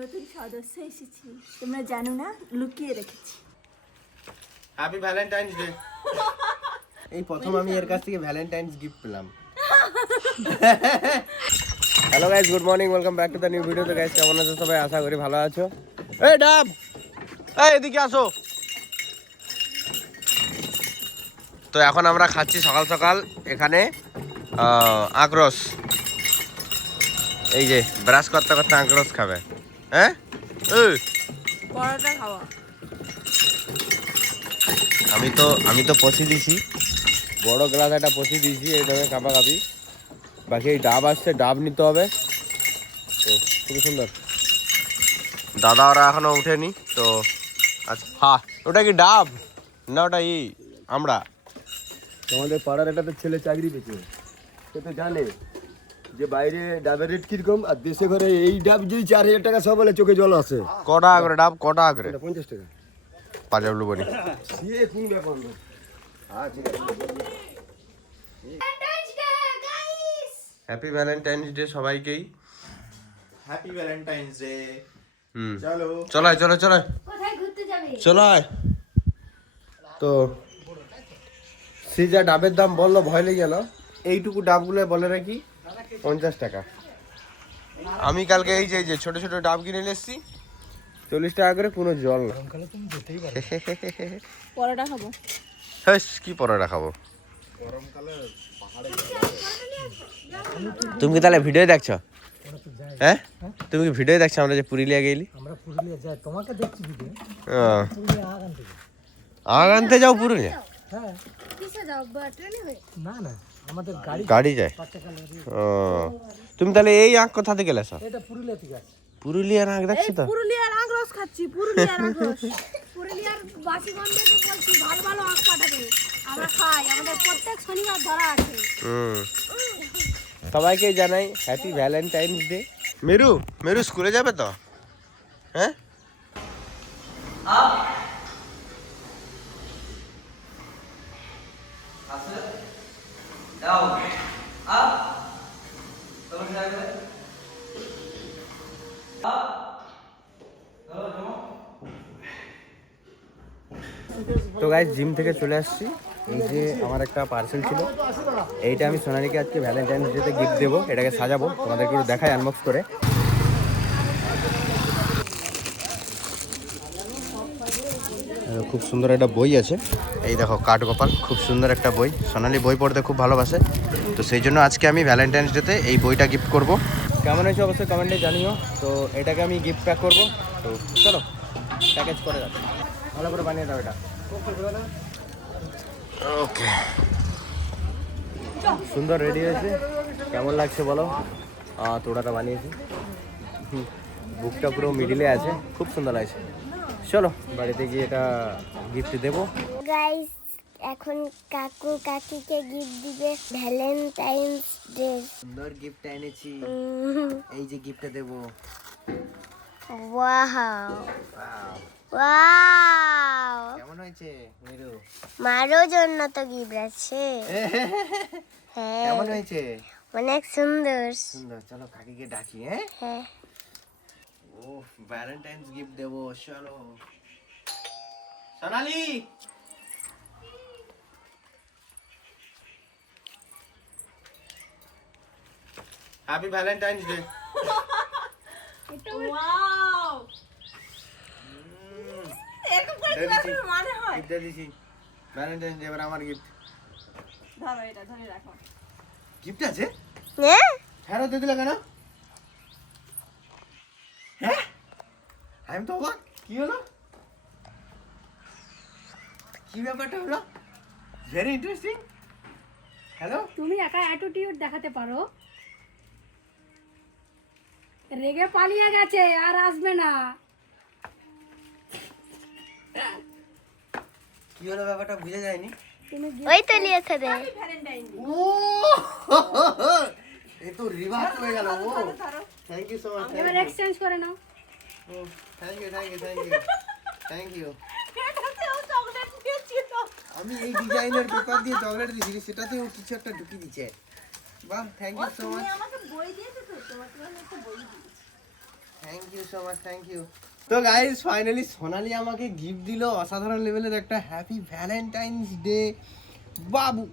নতুন সদস্য এসেছি। তোমরা জানো না লুকিয়ে রেখেছি। হ্যাপি ভ্যালেন্টাইন্স ডে এই প্রথম আমি এর কাছ থেকে ভ্যালেন্টাইন্স গিফট পেলাম। Hello guys good morning welcome back to the new video তো গাইস কেমন আছো সবাই? আশা করি ভালো আছো। এই ডাব! এই এদিকে আসো। তো এখন আমরা খাচ্ছি সকাল সকাল এখানে আখরস এই যে ব্রাশ করতে করতে আখরস খাবে। হ্যাঁ? এই পরোটা খাওয়া আমি তো আমি তো পশি দিছি। বড় গ্লাস একটা পশি দিয়েছি এইভাবে কাপা কাপি বাকি এই ডাব আসছে ডাব নিতে হবে। তো খুবই সুন্দর। দাদা ওরা এখনও উঠেনি তো আচ্ছা হ্যাঁ ওটা কি ডাব? না ওটা ই আমরা। তোমাদের পাড়ার একটা তো ছেলে চাকরি পেয়েছে সে তো জানে। যে বাইরে ডাবের রেট কীরকম? আর দেশে ঘরে এই ডাব যদি চার হাজার টাকা সব বলে চোখে জল আসে কটা করে ডাব? কটা করে পঞ্চাশ টাকা। পাঞ্জাব লুবনি সে কোন ব্যাপার না। হ্যাপি ভ্যালেন্টাইন্স ডে সবাইকেই। হ্যাপি ভ্যালেন্টাইন্স ডে হুম। চলো। চলো চলো চলো কোথায় ঘুরতে যাবে? চলো আয়। তো সে যা ডাবের দাম বলল ভয় লেগে গেল। এইটুকু ডাবগুলো বলে নাকি পঞ্চাশ টাকা। আমি কালকে এই যে এই যে ছোট ছোট ডাব কিনে নিয়ে এসেছি। চল্লিশ টাকা করে কোনো জল না। পরোটা খাব। হ্যাঁ কি পরোটা খাব? তুমি কি তাহলে ভিডিও দেখছ? হ্যাঁ? তুমি কি ভিডিও দেখছ আমরা যে পুরুলিয়া গেলি? আমরা পুরুলিয়া যাই। তোমাকে দেখছি ভিডিও। যাও পুরুলিয়া? হ্যাঁ। কিসে যাও? ট্রেনে না না। আমাদের গাড়ি গাড়ি যায়? ও। তুমি তাহলে এই আঁক কোথা থেকে এসো এটা পুরুলিয়া থেকে আছে পুরুলিয়ার আঁক দেখছ তো? পুরুলিয়ার আগ্রস খাচ্ছি পুরুলিয়ার আগ্রস পুরুলিয়ার বাসিগঞ্জকে বলছি ভালো ভালো আখ পাঠাবে। আমরা খাই আমাদের প্রত্যেক শনিবার ধরা আছে। হুম। সবাইকে জানাই হ্যাপি ভ্যালেন্টাইন্স ডে মেরু মেরু স্কুলে যাবে তো? হ্যাঁ? তো গাইজ জিম থেকে চলে আসছি। এই যে আমার একটা পার্সেল ছিল। এইটা আমি সোনালিকে আজকে ভ্যালেন্টাইন্স ডেতে গিফট দেবো। এটাকে সাজাবো। তোমাদেরকে দেখাই আনবক্স করে। খুব সুন্দর একটা বই আছে। এই দেখো কাঠগোপাল, খুব সুন্দর একটা বই। সোনালি বই পড়তে খুব ভালোবাসে। তো সেই জন্য আজকে আমি ভ্যালেন্টাইন্স ডেতে এই বইটা গিফট করব। কেমন হয়েছে অবশ্যই কমেন্টে জানিও। তো এটাকে আমি গিফট প্যাক করব। তো চলো প্যাকেজ করে যাচ্ছে ভালো করে বানিয়ে দাও এটা। ওকে সুন্দর রেডি হয়েছে। কেমন লাগছে বলো? তোড়াটা বানিয়েছি। বুকটা পুরো মিডিলে আছে। খুব সুন্দর লাগছে। চলো বাড়িতে গিয়ে এটা গিফট দেবো। গাইস এখন কাকু কাকিকে গিফট দিবে ভ্যালেন্টাইন্স ডে সুন্দর গিফট এনেছি। এই যে গিফটটা দেবো। ওয়াও ওয়াও কেমন হয়েছে মেরু? মারও জন্য তো গিফট আছে। হ্যাঁ কেমন হয়েছে? অনেক সুন্দর। সুন্দর চলো কাকিকে ডাকি হ্যাঁ? হ্যাঁ। ভ্যালেন্টাইন্স গিফট দেবো চলো। Sonali! Happy Valentine's day wow এরকম করে মানে হয়? গিফট দিয়েছি ভ্যালেন্টাইন্স ডে এবার আমার গিফট ধরো এটা ধরে রাখো। গিফট আছে? হ্যাঁ? দিলে কেন? হ্যাঁ? আমি তো অবাক কি হলো? কি ব্যাপারটা হলো? ভেরি ইন্টারেস্টিং হ্যালো তুমি একা অ্যাটিটিউড দেখাতে পারো। রেগে পালিয়ে গেছে আর আসবে না। কি হলো ব্যাপারটা বুঝে যায়নি? ওই তো নিয়েছে রে। ও! এই তো রিভার্স হয়ে গেল ও। থ্যাংক ইউ সো মাচ এবার এক্সচেঞ্জ করে নাও। Thank you thank you thank you thank you আমি এই ডিজাইনের পেপার দিয়ে চকলেট দিয়েছি সেটাতেও কিছু একটা ঢুকিয়ে দিচ্ছে বাহ থ্যাংক ইউ সো মাচ আমাকে তো? তোমাকে আমি একটা বই দিয়েছি। Thank you so much thank you তো গাইস ফাইনালি সোনালি আমাকে গিফট দিল অসাধারণ লেভেলের একটা হ্যাপি ভ্যালেন্টাইন্স ডে বাবু!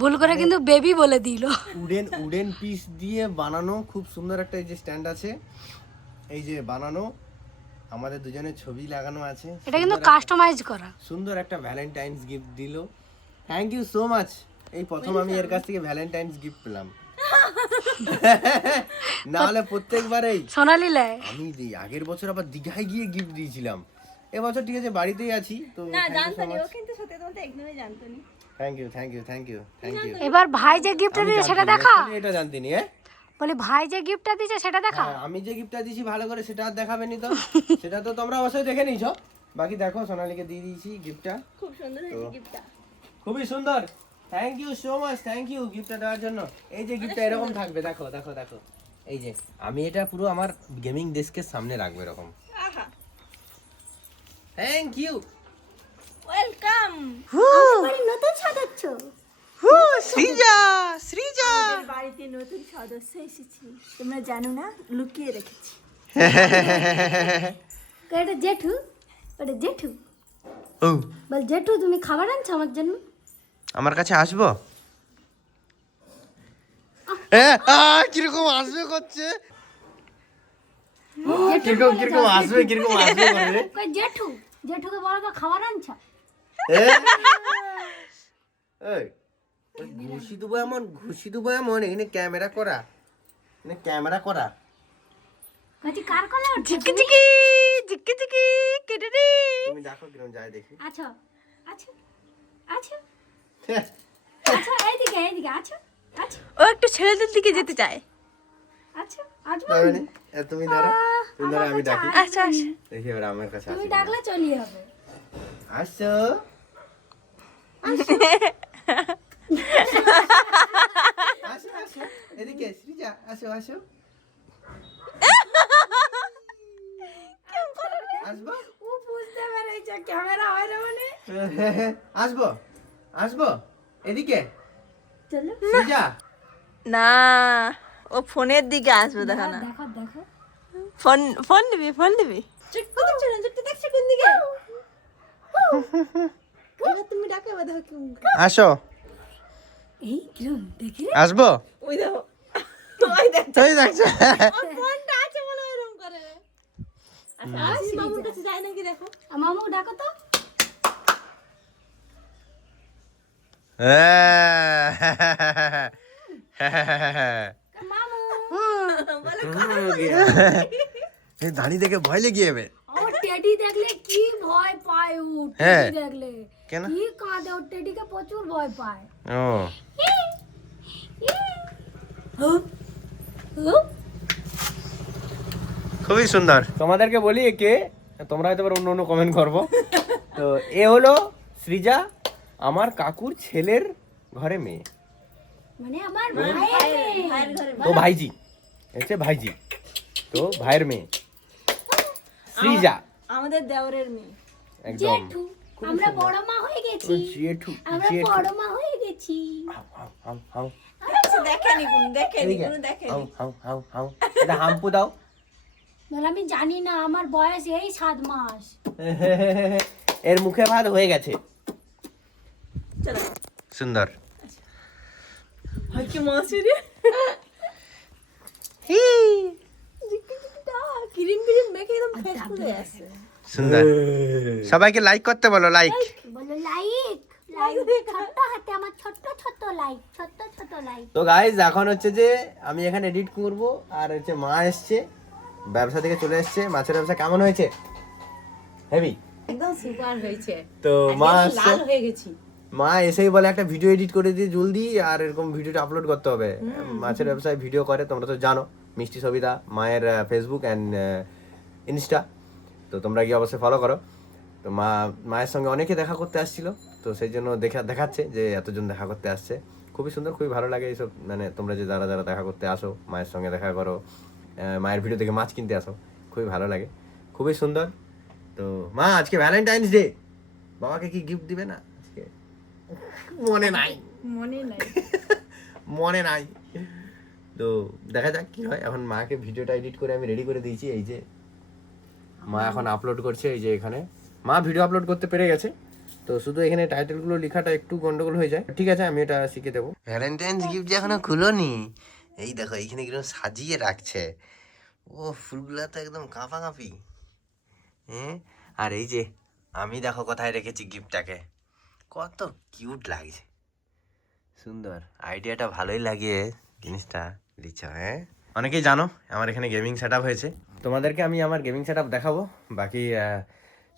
ভুল করে কিন্তু বেবি বলে দিল। উডেন উডেন পিস দিয়ে বানানো খুব সুন্দর একটা এই যে স্ট্যান্ড আছে। এই যে বানানো আমাদের দুজনের ছবি লাগানো আছে। এটা কিন্তু কাস্টমাইজ করা। সুন্দর একটা ভ্যালেন্টাইন্স গিফট দিল। থ্যাংক ইউ সো মাচ এই প্রথম আমি এর কাছ থেকে ভ্যালেন্টাইন্স গিফট পেলাম। না হলে প্রত্যেকবারেই। সোনালি লাই। আমি দিই আগের বছর আবার দীঘায় গিয়ে গিফট দিয়েছিলাম। এবছর ঠিক আছে বাড়িতেই আছি তো না জানতাম ও কিন্তু সত্যি বলতে একদমই জানতাম thank you thank you thank you thank you এবার ভাই যে গিফটটা দিয়েছে সেটা দেখা। এটা জানতিনি হ্যাঁ? বলি ভাই যে গিফটটা দিয়েছে সেটা দেখা? হ্যাঁ, আমি যে গিফটটা দিয়েছি ভালো করে সেটা আর দেখাবেনি তো। সেটা তো তোমরা অবশ্যই দেখে নিয়েছো। বাকি দেখো সোনালীকে দিয়ে দিয়েছি গিফটটা খুব সুন্দর গিফটটা খুবই সুন্দর। Thank you so much thank you গিফটটা দেওয়ার জন্য। এই যে গিফটটা এরকম থাকবে দেখো দেখো দেখো। এই যে আমি এটা পুরো আমার গেমিং ডেস্কের সামনে রাখব এরকম। থ্যাংক ইউ ওয়েলকাম হু। নতুন সাজাচ্ছ। শ্রীজা শ্রীজা। বাড়িতে নতুন সদস্য এসেছি। তোমরা জানো না লুকিয়ে রেখেছি। এটা জেঠু? এটা জেঠু? ও। বল জেঠু তুমি খাবার আনছো আমার জন্য? আমার কাছে আসব? এ, কীরকম আসবে করছে? কীরকম কীরকম আসবে কীরকম আসবে জেঠু? জেঠুকে বলো তো খাবার আনছো? এ? এই, ওই ঘুষি দেবো এমন ঘুষি দেবো এমন এখানে ক্যামেরা করা। এখানে ক্যামেরা করা। কইছি কার কলে ঝিকি ঝিকি ঝিকি ঝিকি কেটে দি তুমি দেখো কীরকম যায় দেখি। এইদিকে এইদিকে আছো আছো ও একটু ছেলেদের দিকে যেতে চায়। আছো আসব যাবে নি? এ, তুমি ধরো তুমি ধরো আমি ডাকি। আচ্ছা আচ্ছা। দেখি এবার আমার কাছে তুমি ডাকলে চলিয়ে হবে। আসো। আসো। আসো এদিকে শ্রীজা আসো আসো আসব ও বুঝতে পেরেছে ক্যামেরা হয় না মানে? আসব আসব এদিকে চলো। শ্রীজা না ও ফোনের দিকে আসবে দেখো না। দেখো দেখো। ফোন ফোন দিবি ফোন দিবি? তুমি ডাকে দেখো আসো। এই কিরম? দেখি আসব? ওই দেখো। দেখছ। ফোনটা আছে বলে এরকম করে। আচ্ছা আসি মামুর কাছে যায় নাকি দেখো। মামু ডাকো তো। এই দেখে ভয় লেগে যাবে। টেডি দেখলে কি ভয় পায় ও হ্যাঁ। টেডি দেখলে। কেন? কি কাঁদে ও টেডিকে প্রচুর ভয় পায়। ও। খুবই সুন্দর। তোমাদেরকে বলি একে তোমরা হয়তো এবার অন্য অন্য কমেন্ট করব। তো এ হলো সৃজা আমার কাকুর ছেলের ঘরে মেয়ে। মানে আমার ভাইয়ের ভাইয়ের তো ভাইজি হচ্ছে ভাইজি। তো ভাইয়ের মেয়ে। সৃজা। আমাদের দেওরের মেয়ে। একদম। আমরা বড় মা হয়ে গেছি। জেঠু আমরা বড় মা হয়ে গেছি। দেখেনি দেখেনি। দেখেনি হাউ, হাউ, হাউ, হাউ। এটা হাম্পু দাও। বলে আমি জানি না আমার বয়স এই সাত মাস। এর মুখে ভাত হয়ে গেছে। চলো। সুন্দর। হচ্ছে মশুরি ক্রিম ক্রিম মেখে একদম ফ্রেশ করে আসছে সুন্দর। সবাইকে লাইক করতে বলো লাইক বলো লাইক তো গাইজ এখন হচ্ছে যে আমি এখানে এডিট করব আর হচ্ছে মা এসছে ব্যবসা থেকে চলে এসছে। মাছের ব্যবসা কেমন হয়েছে? হেভি একদম সুপার হয়েছে। তো মা লাল হয়ে গেছি। মা এসেই বলে একটা ভিডিও এডিট করে দিয়ে জলদি আর এরকম ভিডিওটা আপলোড করতে হবে। মাছের ব্যবসায় ভিডিও করে তোমরা তো জানো মিষ্টি সবিতা মায়ের ফেসবুক অ্যান্ড ইনস্টা তো তোমরা গিয়ে অবশ্যই ফলো করো। তো মা মায়ের সঙ্গে অনেকে দেখা করতে আসছিল। তো সেই জন্য দেখা দেখাচ্ছে যে এতজন দেখা করতে আসছে। খুবই সুন্দর খুবই ভালো লাগে এইসব। মানে তোমরা যে যারা যারা দেখা করতে আসো মায়ের সঙ্গে দেখা করো মায়ের ভিডিও থেকে মাছ কিনতে আসো খুবই ভালো লাগে। খুবই সুন্দর। তো মা আজকে ভ্যালেন্টাইন্স ডে বাবাকে কি গিফট দিবে না আজকে? মনে নাই। মনে নাই। মনে নাই। তো দেখা যাক কি হয়। এখন মাকে ভিডিওটা এডিট করে আমি রেডি করে দিয়েছি। এই যে মা এখন আপলোড করছে এই যে এখানে। মা ভিডিও আপলোড করতে পেরে গেছে। তো শুধু এখানে টাইটেলগুলো লেখাটা একটু গন্ডগোল হয়ে যায়। ঠিক আছে আমি এটা শিখে দেবো। ভ্যালেন্টাইন্স গিফট যে এখনও খুলোনি? এই দেখো এইখানে কীরকম সাজিয়ে রাখছে। ও ফুলগুলো তো একদম কাঁপা কাঁপি হ্যাঁ আর এই যে আমি দেখো কোথায় রেখেছি গিফটটাকে কত কিউট লাগছে। সুন্দর আইডিয়াটা ভালোই লাগিয়ে জিনিসটা দিচ্ছ হ্যাঁ? অনেকেই জানো আমার এখানে গেমিং সেট হয়েছে। তোমাদেরকে আমি আমার গেমিং সেট দেখাবো। বাকি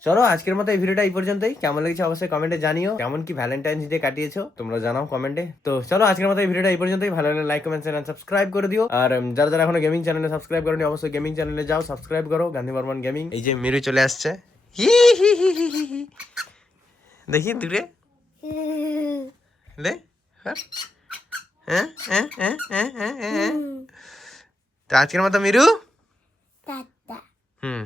চলো আজকের মতো এই ভিডিওটা এই পর্যন্তই। কেমন লেগেছে অবশ্যই কমেন্টে জানিও। কেমন কি ভ্যালেন্টাইন্স ডে কাটিয়েছো, তোমরা জানাও কমেন্টে তো চলো আজকের মতো এই ভিডিওটা এই পর্যন্তই। ভালো লাগলে লাইক কমেন্ট চ্যানেল সাবস্ক্রাইব করে দিও। আর যারা যারা এখনও গেমিং চ্যানেলে সাবস্ক্রাইব করনি, অবশ্যই গেমিং চ্যানেলে যাও সাবস্ক্রাইব করো। গান্ধী বর্মন গেমিং এই যে মেরু চলে আসছে। হি হি হি হি হি হি। দেখি দূরে। লে হ্যাঁ। হ্যাঁ হ্যাঁ হ্যাঁ হ্যাঁ হ্যাঁ হ্যাঁ। তো আজকের মতো মিরু। টাটা হুম